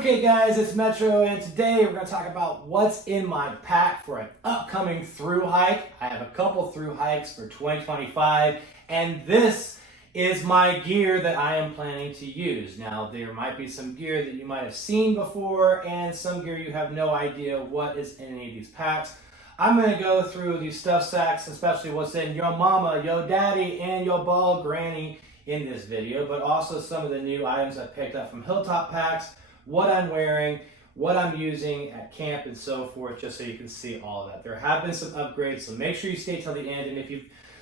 Okay guys, it's Metro, and today we're going to talk about what's in my pack for an upcoming Thru hike. I have a couple Thru hikes for 2025, and this is my gear that I am planning to use. Now, there might be some gear that you might have seen before, and some gear you have no idea what is in any of these packs. I'm going to go through these stuff sacks, especially what's in your mama, your daddy, and your bald granny in this video, but also some of the new items I picked up from Hilltop Packs, what I'm wearing, what I'm using at camp, and so forth, just so you can see all of that. There have been some upgrades, so make sure you stay till the end. And if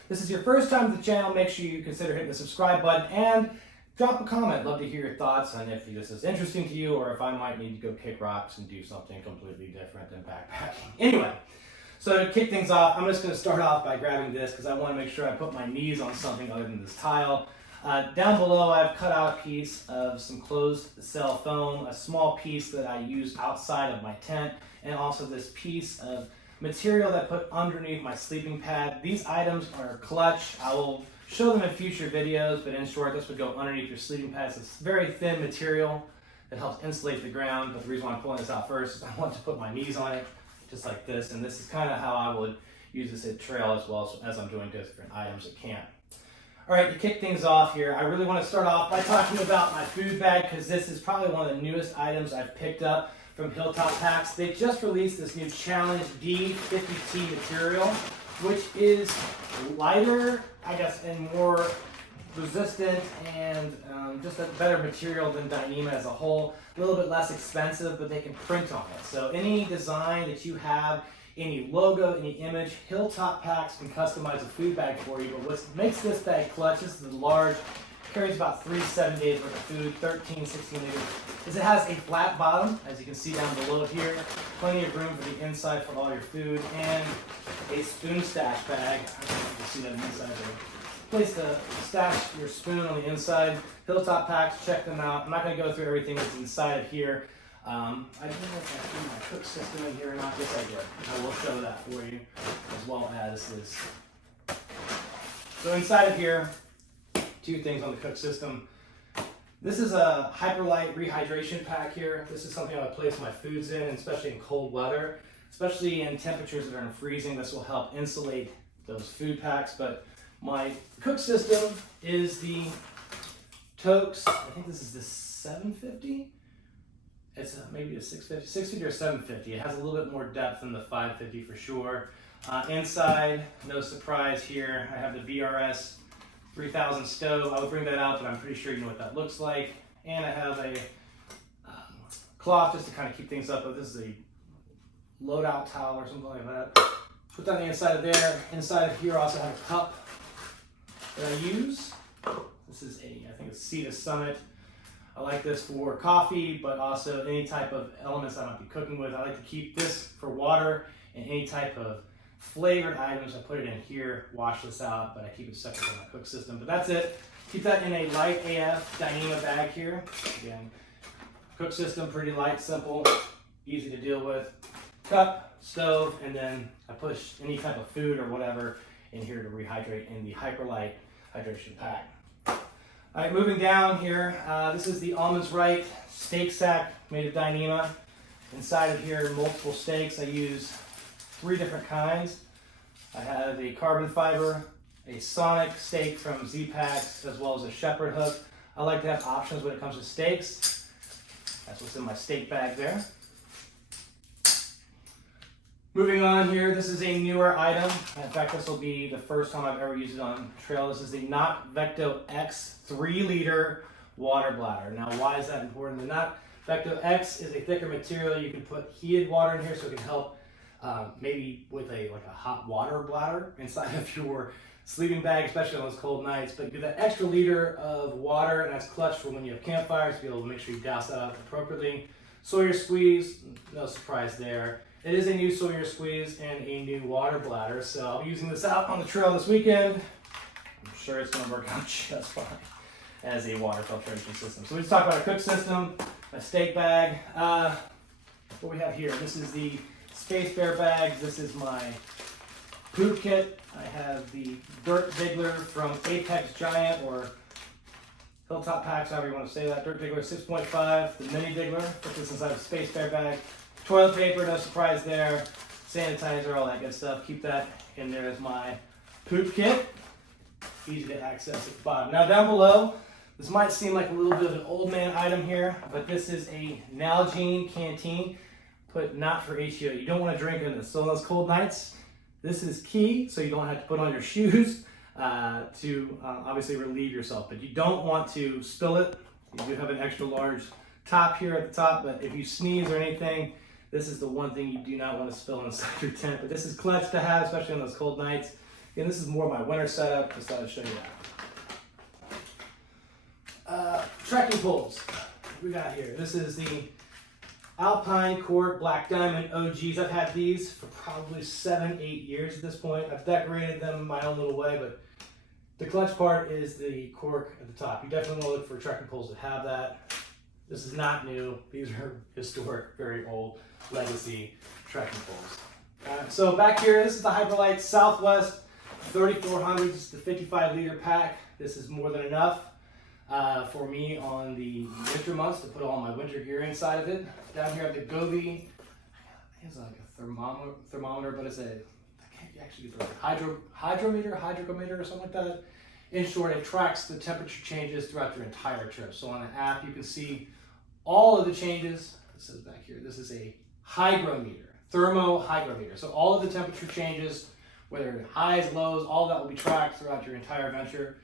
this is your first time to the channel, make sure you consider hitting the subscribe button and drop a comment. Love to hear your thoughts on if this is interesting to you or if I might need to go kick rocks and do something completely different than backpacking. Anyway, so to kick things off, I'm just going to start off by grabbing this because I want to make sure I put my knees on something other than this tile. Down below, I've cut out a piece of some closed cell foam, a small piece that I use outside of my tent, and also this piece of material that I put underneath my sleeping pad. These items are clutch. I will show them in future videos, but in short, this would go underneath your sleeping pads. It's very thin material that helps insulate the ground, but the reason why I'm pulling this out first is I want to put my knees on it, just like this, and this is kind of how I would use this at trail as well as I'm doing different items at camp. All right, to kick things off here, I really want to start off by talking about my food bag because this is probably one of the newest items I've picked up from Hilltop Packs. They just released this new Challenge D50T material, which is lighter, I guess, and more resistant and just a better material than Dyneema as a whole. A little bit less expensive, but they can print on it. So any design that you have, any logo, any image, Hilltop Packs can customize a food bag for you. But what makes this bag clutch, this is the large, carries about 3 to 7 days worth of food, 13, 16 liters, is it has a flat bottom, as you can see down below here, plenty of room for the inside for all your food, and a spoon stash bag. I don't know if you can see that inside there. Place to stash your spoon on the inside. Hilltop Packs, check them out. I'm not going to go through everything that's inside of here. I don't know if I threw my cook system in here or not. Yes, I did. I will show that for you, as well as this. So inside of here, 2 things on the cook system. This is a Hyperlight rehydration pack here. This is something I would place my foods in, especially in cold weather, especially in temperatures that are freezing. This will help insulate those food packs. But my cook system is the Toaks. I think this is the 750. It's maybe a 650 or 750. It has a little bit more depth than the 550 for sure. Inside, no surprise here, I have the VRS 3000 stove. I would bring that out, but I'm pretty sure you know what that looks like. And I have a cloth just to kind of keep things up. But this is a loadout towel or something like that. Put that on the inside of there. Inside of here, I also have a cup that I use. This is I think it's Sea to Summit. I like this for coffee, but also any type of elements I might be cooking with. I like to keep this for water and any type of flavored items. I put it in here, wash this out, but I keep it separate from my cook system. But that's it. Keep that in a light AF Dyneema bag here. Again, cook system, pretty light, simple, easy to deal with. Cup, stove, and then I push any type of food or whatever in here to rehydrate in the Hyperlight hydration pack. All right, moving down here, this is the Almonds Right steak sack made of Dyneema. Inside of here, multiple steaks. I use 3 different kinds. I have a carbon fiber, a sonic steak from Z-Packs, as well as a shepherd hook. I like to have options when it comes to steaks. That's what's in my steak bag there. Moving on here, this is a newer item. In fact, this will be the first time I've ever used it on trail. This is the Not Vecto X 3-liter water bladder. Now, why is that important? The Not Vecto X is a thicker material. You can put heated water in here, so it can help maybe with a hot water bladder inside of your sleeping bag, especially on those cold nights. But get that extra liter of water, and that's clutch for when you have campfires to be able to make sure you douse that up appropriately. Sawyer squeeze, no surprise there. It is a new Sawyer squeeze and a new water bladder, so I'll be using this out on the trail this weekend. I'm sure it's going to work out just fine as a water filtration system. So we just talked about a cook system, a steak bag. What we have here, this is the Space Bear bag. This is my poop kit. I have the Dirt Diggler from Apex Giant, or Hilltop Packs, however you want to say that. Dirt Diggler 6.5, the mini diggler. Put this inside a space bear bag. Toilet paper, no surprise there. Sanitizer, all that good stuff. Keep that in there as my poop kit. Easy to access at the bottom. Now down below, this might seem like a little bit of an old man item here, but this is a Nalgene Canteen, put not for HEO. You don't want to drink in this. So on those cold nights, this is key, so you don't have to put on your shoes to obviously relieve yourself. But you don't want to spill it. You do have an extra large top here at the top, but if you sneeze or anything, this is the one thing you do not want to spill inside your tent. But this is clutch to have, especially on those cold nights. And this is more my winter setup, just thought I'd show you that. Trekking poles, we got here. This is the Alpine Cork Black Diamond OGs. I've had these for probably 7-8 years at this point. I've decorated them my own little way, but the clutch part is the cork at the top. You definitely want to look for trekking poles that have that. This is not new. These are historic, very old legacy trekking poles. So back here, this is the Hydrometer Southwest 3400. This is the 55-liter pack. This is more than enough for me on the winter months to put all my winter gear inside of it. Down here at the Gobi, I think it's like a thermometer, but it's a, I can't actually use the hydrometer or something like that. In short, it tracks the temperature changes throughout your entire trip. So on the app, you can see all of the changes. It says back here, this is a hygrometer, thermohygrometer. So all of the temperature changes, whether highs, lows, all that will be tracked throughout your entire venture.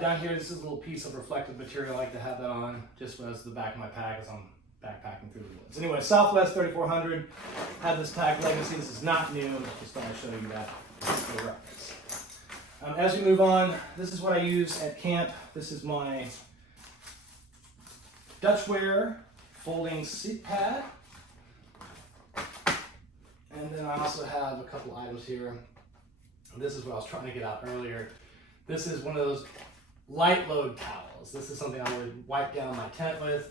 Down here, this is a little piece of reflective material. I like to have that on just as the back of my pack as I'm backpacking through the woods. Anyway, Southwest 3400, had this pack legacy. This is not new, just thought I'd show you that for reference. As we move on, this is what I use at camp. This is my Dutchware folding seat pad. And then I also have a couple items here. This is what I was trying to get out earlier. This is one of those light load towels. This is something I would wipe down my tent with.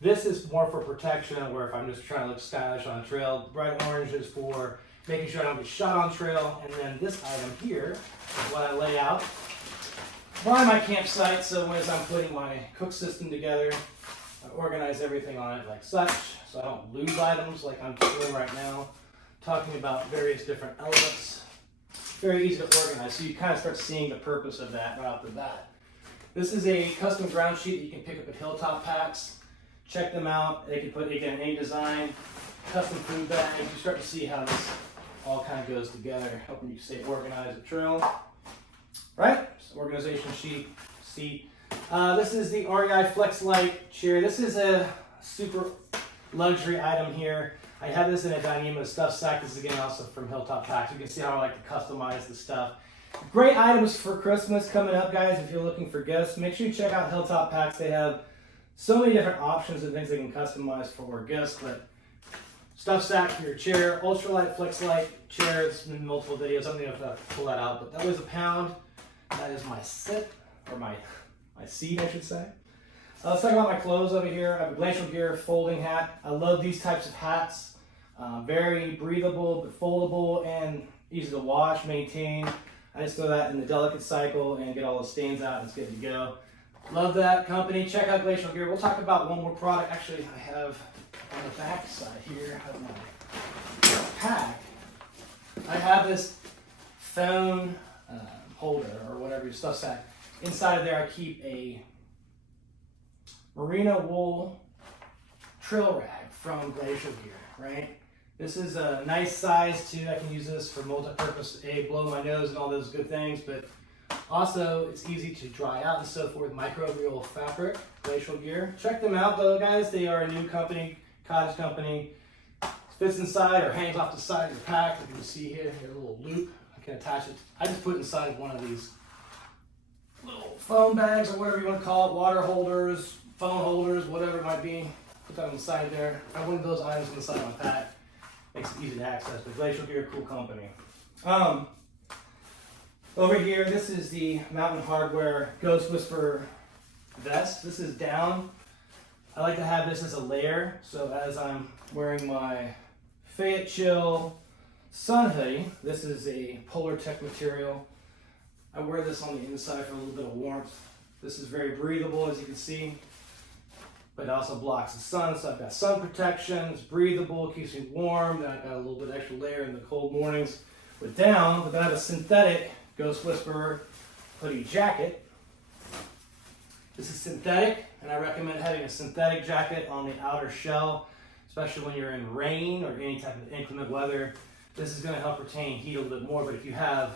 This is more for protection, where if I'm just trying to look stylish on trail. Bright orange is for making sure I don't get shot on trail. And then this item here is what I lay out by my campsite. So as I'm putting my cook system together, I organize everything on it like such, so I don't lose items like I'm doing right now. Talking about various different elements. Very easy to organize, so you kind of start seeing the purpose of that right off the bat. This is a custom ground sheet that you can pick up at Hilltop Packs. Check them out. They can put, again, any design, custom food bags. You start to see how this all kind of goes together, helping you stay organized at trail. Right? So organization sheet, seat. This is the REI FlexLight chair. This is a super luxury item here. I have this in a Dyneema stuff sack. This is again also from Hilltop Packs. You can see how I like to customize the stuff. Great items for Christmas coming up, guys. If you're looking for gifts, make sure you check out Hilltop Packs. They have so many different options and things they can customize for gifts. But stuff sack for your chair, Ultralight FlexLight chair. It's been multiple videos. I don't know if I pull that out, but that weighs a pound. That is my sit, or my seat, I should say. Let's talk about my clothes over here. I have a Glacial Gear folding hat. I love these types of hats. Very breathable, but foldable, and easy to wash, maintain. I just throw that in the delicate cycle and get all the stains out, and it's good to go. Love that company. Check out Glacial Gear. We'll talk about one more product. Actually, I have on the back side here of my pack, I have this phone holder, or whatever your stuff's at. Inside of there, I keep a merino wool trail rag from Glacial Gear, right? This is a nice size too. I can use this for multi-purpose, blow my nose and all those good things, but also it's easy to dry out and so forth. Microvial fabric, Glacial Gear. Check them out though, guys. They are a new company, cottage company. Fits inside or hangs off the side of your pack. You can see here, a little loop. I can attach it. I just put it inside one of these little phone bags or whatever you want to call it, water holders, phone holders, whatever it might be. Put that on the side there. I have one of those items on the side of my pack. Makes it easy to access, but Glacial Gear, cool company. Over here, this is the Mountain Hardwear Ghost Whisperer vest. This is down. I like to have this as a layer, so as I'm wearing my Fayette Chill sun hoodie, this is a Polar Tech material. I wear this on the inside for a little bit of warmth. This is very breathable, as you can see, but it also blocks the sun. So I've got sun protection, it's breathable, keeps me warm. Then I've got a little bit extra layer in the cold mornings with down. But then I have a synthetic Ghost Whisperer hoodie jacket. This is synthetic, and I recommend having a synthetic jacket on the outer shell, especially when you're in rain or any type of inclement weather. This is going to help retain heat a little bit more, but if you have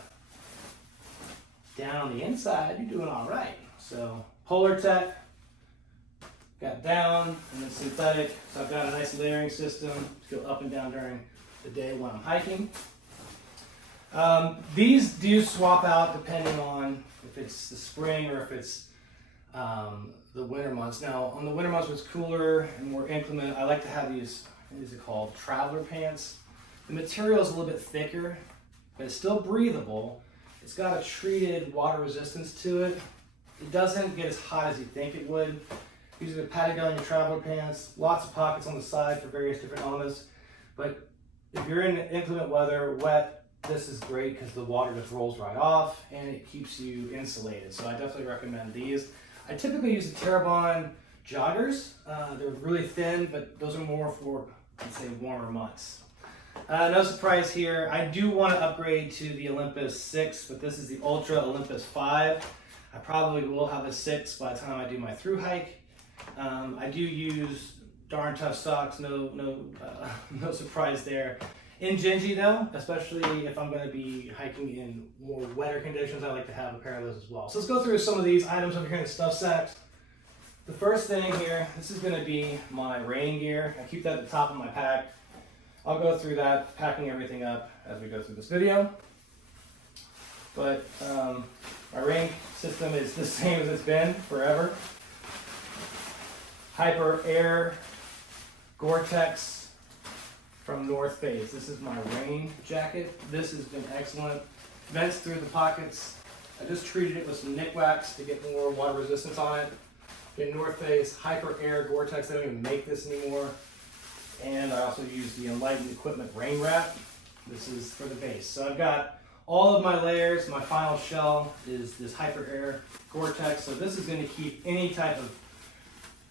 down on the inside, you're doing all right. So Polar Tech, got down, and then synthetic. So I've got a nice layering system to go up and down during the day when I'm hiking. These do swap out depending on if it's the spring or if it's the winter months. Now, on the winter months when it's cooler and more inclement, I like to have these, what is it called, traveler pants. The material is a little bit thicker, but it's still breathable. It's got a treated water resistance to it. It doesn't get as hot as you think it would. These are padded down your traveler pants, lots of pockets on the side for various different elements. But if you're in inclement weather, wet, this is great because the water just rolls right off and it keeps you insulated. So I definitely recommend these. I typically use the Terrebonne joggers. They're really thin, but those are more for, let's say, warmer months. No surprise here. I do want to upgrade to the Olympus 6, but this is the Ultra Olympus 5. I probably will have a 6 by the time I do my through hike. I do use darn tough socks, no surprise there. In Gingy though, especially if I'm going to be hiking in more wetter conditions, I like to have a pair of those as well. So let's go through some of these items over here in the stuff sacks. The first thing here, this is going to be my rain gear. I keep that at the top of my pack. I'll go through that, packing everything up as we go through this video. But my rain system is the same as it's been forever. Hyper Air Gore-Tex from North Face. This is my rain jacket. This has been excellent. Vents through the pockets. I just treated it with some Nick Wax to get more water resistance on it. In North Face, Hyper Air Gore-Tex. They don't even make this anymore. And I also use the Enlightened Equipment Rain Wrap. This is for the base. So I've got all of my layers. My final shell is this Hyper Air Gore-Tex. So this is going to keep any type of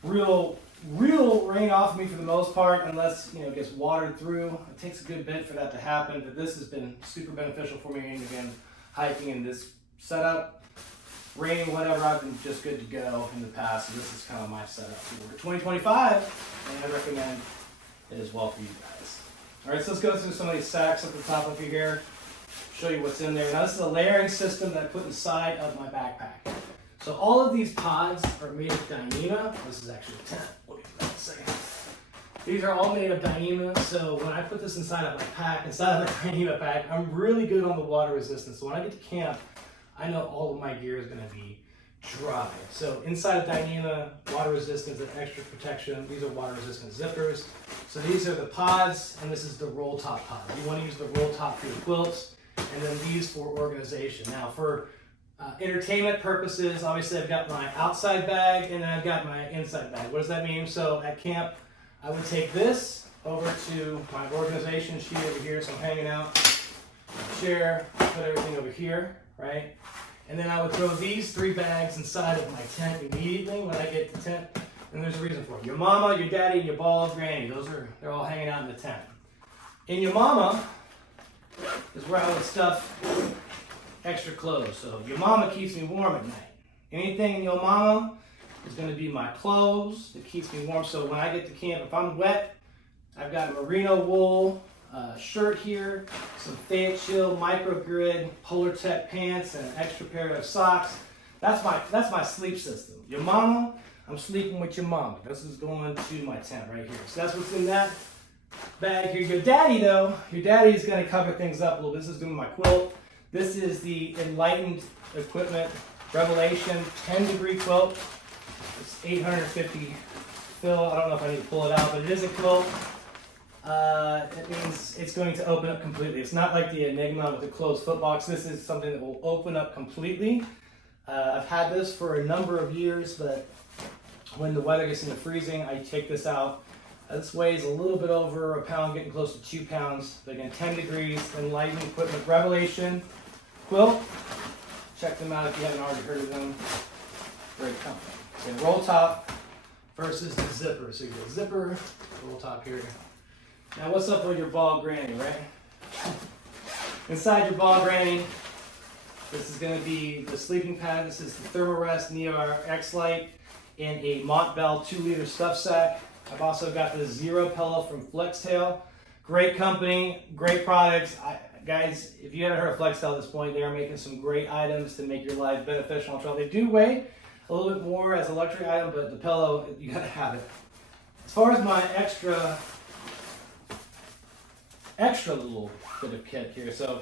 real rain off me for the most part, unless it gets watered through. It takes a good bit for that to happen, but this has been super beneficial for me. And again, hiking in this setup, rain, whatever, I've been just good to go in the past. So this is kind of my setup for 2025, and I recommend it as well for you guys. All right, so let's go through some of these sacks at the top of here, show you what's in there. Now this is a layering system that I put inside of my backpack. So all of these pods are made of Dyneema. This is actually a tent. What do you say? These are all made of Dyneema. So when I put this inside of my pack, inside of my Dyneema pack, I'm really good on the water resistance. So when I get to camp, I know all of my gear is going to be dry. So inside of Dyneema, water resistance and extra protection. These are water resistant zippers. So these are the pods, and this is the roll top pod. You want to use the roll top for your quilts, and then these for organization. Now for entertainment purposes, obviously I've got my outside bag and then I've got my inside bag. What does that mean? So at camp, I would take this over to my organization sheet over here. So I'm hanging out, chair, put everything over here, right? And then I would throw these 3 bags inside of my tent immediately when I get to the tent. And there's a reason for it. Your mama, your daddy, and your bald granny, they're all hanging out in the tent. In your mama is where I would stuff extra clothes. So your mama keeps me warm at night. Anything in your mama is going to be my clothes that keeps me warm. So when I get to camp, if I'm wet, I've got a merino wool shirt here, some Fayette Chill microgrid Polar Tech pants, and an extra pair of socks. That's my sleep system. Your mama, I'm sleeping with your mama. This is going to my tent right here. So that's what's in that bag here. Your daddy though, your daddy is going to cover things up a little bit. This is going to be my quilt. This is the Enlightened Equipment Revelation 10-degree quilt. It's 850 fill. I don't know if I need to pull it out, but it is a quilt. It means it's going to open up completely. It's not like the Enigma with the closed foot box. This is something that will open up completely. I've had this for a number of years, but when the weather gets into freezing, I take this out. This weighs a little bit over a pound, getting close to 2 pounds. But again, 10 degrees, Enlightened Equipment Revelation quilt. Check them out if you haven't already heard of them. Great company. And roll top versus the zipper. So you get zipper, roll top here. Now what's up with your ball granny, right? Inside your ball granny, this is going to be the sleeping pad. This is the Thermarest Neo X-Lite in a Montbell 2-liter stuff sack. I've also got the Zero pillow from Flextail. Great company, great products. Guys, if you haven't heard of Flextail at this point, they are making some great items to make your life beneficial on trail. They do weigh a little bit more as a luxury item, but the pillow, you gotta have it. As far as my extra little bit of kit here, so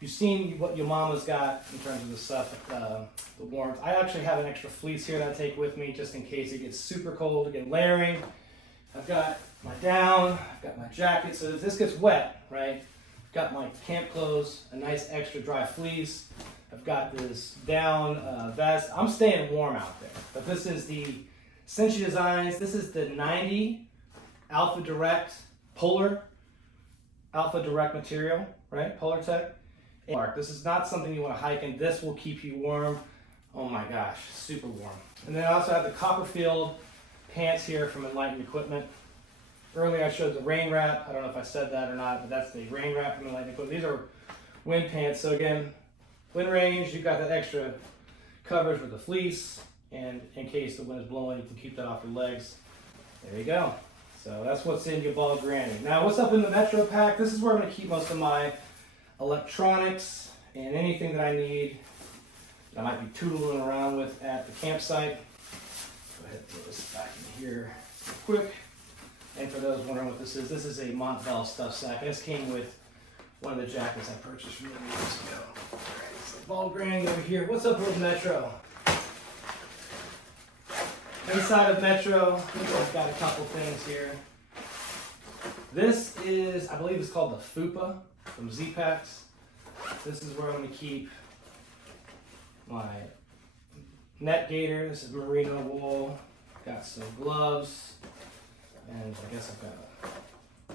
you've seen what your mama's got in terms of the stuff, the warmth. I actually have an extra fleece here that I take with me just in case it gets super cold, again, layering. I've got my down, I've got my jacket, so if this gets wet, right? I've got my camp clothes, a nice extra dry fleece. I've got this down vest. I'm staying warm out there, but this is the Cincy Designs. This is the 90 Alpha Direct Polar Alpha Direct material, right? Polar Tech. This is not something you want to hike in. This will keep you warm. Oh my gosh, super warm. And then I also have the Copperfield pants here from Enlightened Equipment. Earlier I showed the rain wrap. I don't know if I said that or not, but that's the rain wrap from Enlightened Equipment. These are wind pants. So again, wind range, you've got that extra coverage with the fleece, and in case the wind is blowing, you can keep that off your legs. There you go. So that's what's in your ball granny. Now what's up in the Metro pack? This is where I'm going to keep most of my electronics and anything that I need that I might be tootling around with at the campsite. Go ahead and throw this back in here real quick. And for those wondering what this is a Montbell stuff sack. This came with one of the jackets I purchased from many years ago. All right, so ball granny over here. What's up with Metro? Inside of Metro, I've got a couple things here. This is, I believe it's called the FUPA from Z-Packs. This is where I'm going to keep my net gaiter. This is merino wool. Got some gloves. And I guess I've got a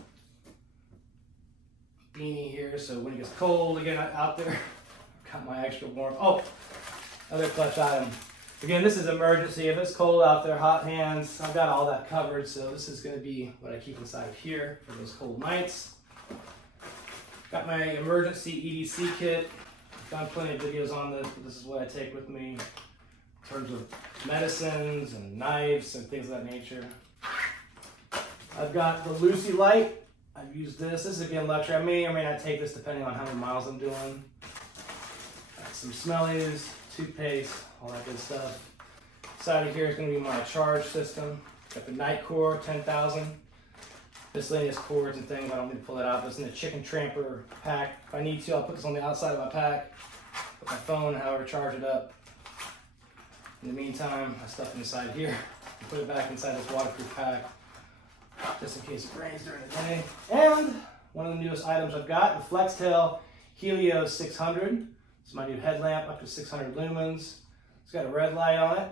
beanie here, so when it gets cold again out there, I've got my extra warmth. Oh, other clutch item. Again, this is emergency. If it's cold out there, hot hands, I've got all that covered, so this is going to be what I keep inside here for those cold nights. Got my emergency EDC kit. I've done plenty of videos on this, but this is what I take with me in terms of medicines and knives and things of that nature. I've got the Lucy Light. I've used this. This is again luxury. I may or may not take this depending on how many miles I'm doing. Got some smellies, toothpaste, all that good stuff. Inside of here is going to be my charge system. Got the Night Core 10,000. Miscellaneous cords and things. I don't need to pull that out. This is in a Chicken Tramper pack. If I need to, I'll put this on the outside of my pack. Put my phone, however, charge it up. In the meantime, I stuff it inside here. Put it back inside this waterproof pack, just in case it rains during the day. And one of the newest items I've got, the Flextail Helio 600. It's my new headlamp, up to 600 lumens. It's got a red light on it.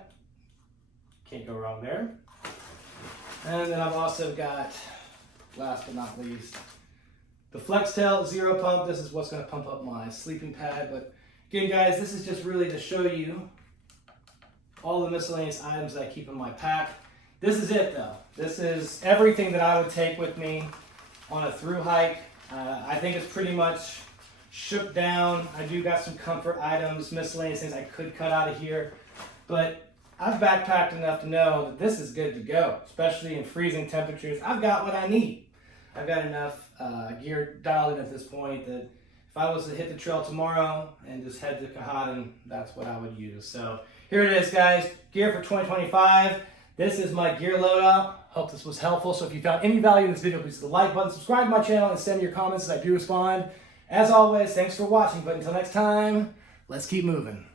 Can't go wrong there. And then I've also got, last but not least, the Flextail Zero Pump. This is what's going to pump up my sleeping pad. But again, guys, this is just really to show you all the miscellaneous items that I keep in my pack. This is it though. This is everything that I would take with me on a through hike. I think it's pretty much shook down. I do got some comfort items, miscellaneous things I could cut out of here, but I've backpacked enough to know that this is good to go, especially in freezing temperatures. I've got what I need. I've got enough gear dialed in at this point that if I was to hit the trail tomorrow and just head to Katahdin, that's what I would use. So here it is, guys, gear for 2025. This is my gear loadout. Hope this was helpful. So if you found any value in this video, please hit the like button, subscribe to my channel, and send me your comments as I do respond. As always, thanks for watching, but until next time, let's keep moving.